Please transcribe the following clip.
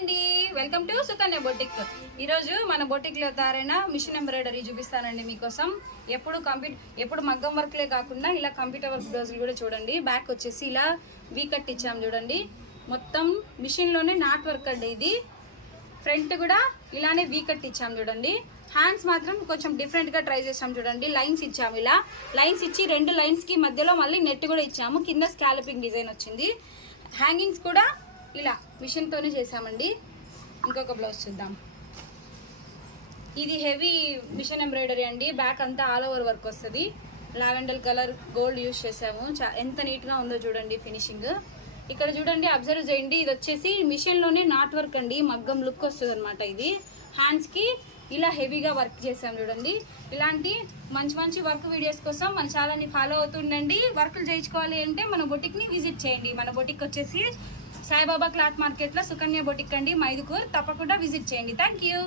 అండి, welcome to Sukanya boutique. ఈరోజు మన బొటిక్లో తయారైన మిషన్ ఎంబ్రాయిడరీ చూపిస్తానండి మీకోసం. ఎప్పుడు మగ్గం వర్క్లే కాకుండా ఇలా కంప్యూటర్ వర్క్ బ్లౌజులు కూడా చూడండి. బ్యాక్ వచ్చేసి ఇలా వీ కట్ ఇచ్చాం చూడండి. మొత్తం మిషన్లోనే నాట్ వర్క్ అండి ఇది. ఫ్రంట్ కూడా ఇలానే వీ కట్ ఇచ్చాం చూడండి. హ్యాండ్స్ మాత్రం కొంచెం డిఫరెంట్గా ట్రై చేసాం చూడండి. లైన్స్ ఇచ్చాము, ఇలా లైన్స్ ఇచ్చి 2 లైన్స్కి మధ్యలో మళ్ళీ నెట్ కూడా ఇచ్చాము. కింద స్కాలపింగ్ డిజైన్ వచ్చింది. హ్యాంగింగ్స్ కూడా ఇలా మిషన్తోనే చేసామండి. ఇంకొక బ్లౌజ్ చూద్దాం. ఇది హెవీ మిషన్ ఎంబ్రాయిడరీ అండి. బ్యాక్ అంతా ఆల్ ఓవర్ వర్క్ వస్తుంది. లావెండర్ కలర్ గోల్డ్ యూజ్ చేసాము. ఎంత నీట్గా ఉందో చూడండి ఫినిషింగ్. ఇక్కడ చూడండి, అబ్జర్వ్ చేయండి. ఇది వచ్చేసి మిషన్లోనే నాట్ వర్క్ అండి, మగ్గం లుక్ వస్తుంది అనమాట. ఇది హ్యాండ్స్కి ఇలా హెవీగా వర్క్ చేసాం చూడండి. ఇలాంటి మంచి మంచి వర్క్ వీడియోస్ కోసం మన ఛానల్ని ఫాలో అవుతుండండి. వర్కులు చేయించుకోవాలి అంటే మన బొటిక్ని విజిట్ చేయండి. మన బొటిక్ వచ్చేసి సాయిబాబా క్లాత్ మార్కెట్లో సుకన్య బొటిక్ అండి, మైదుకూర్. తప్పకుండా విజిట్ చేయండి. Thank you.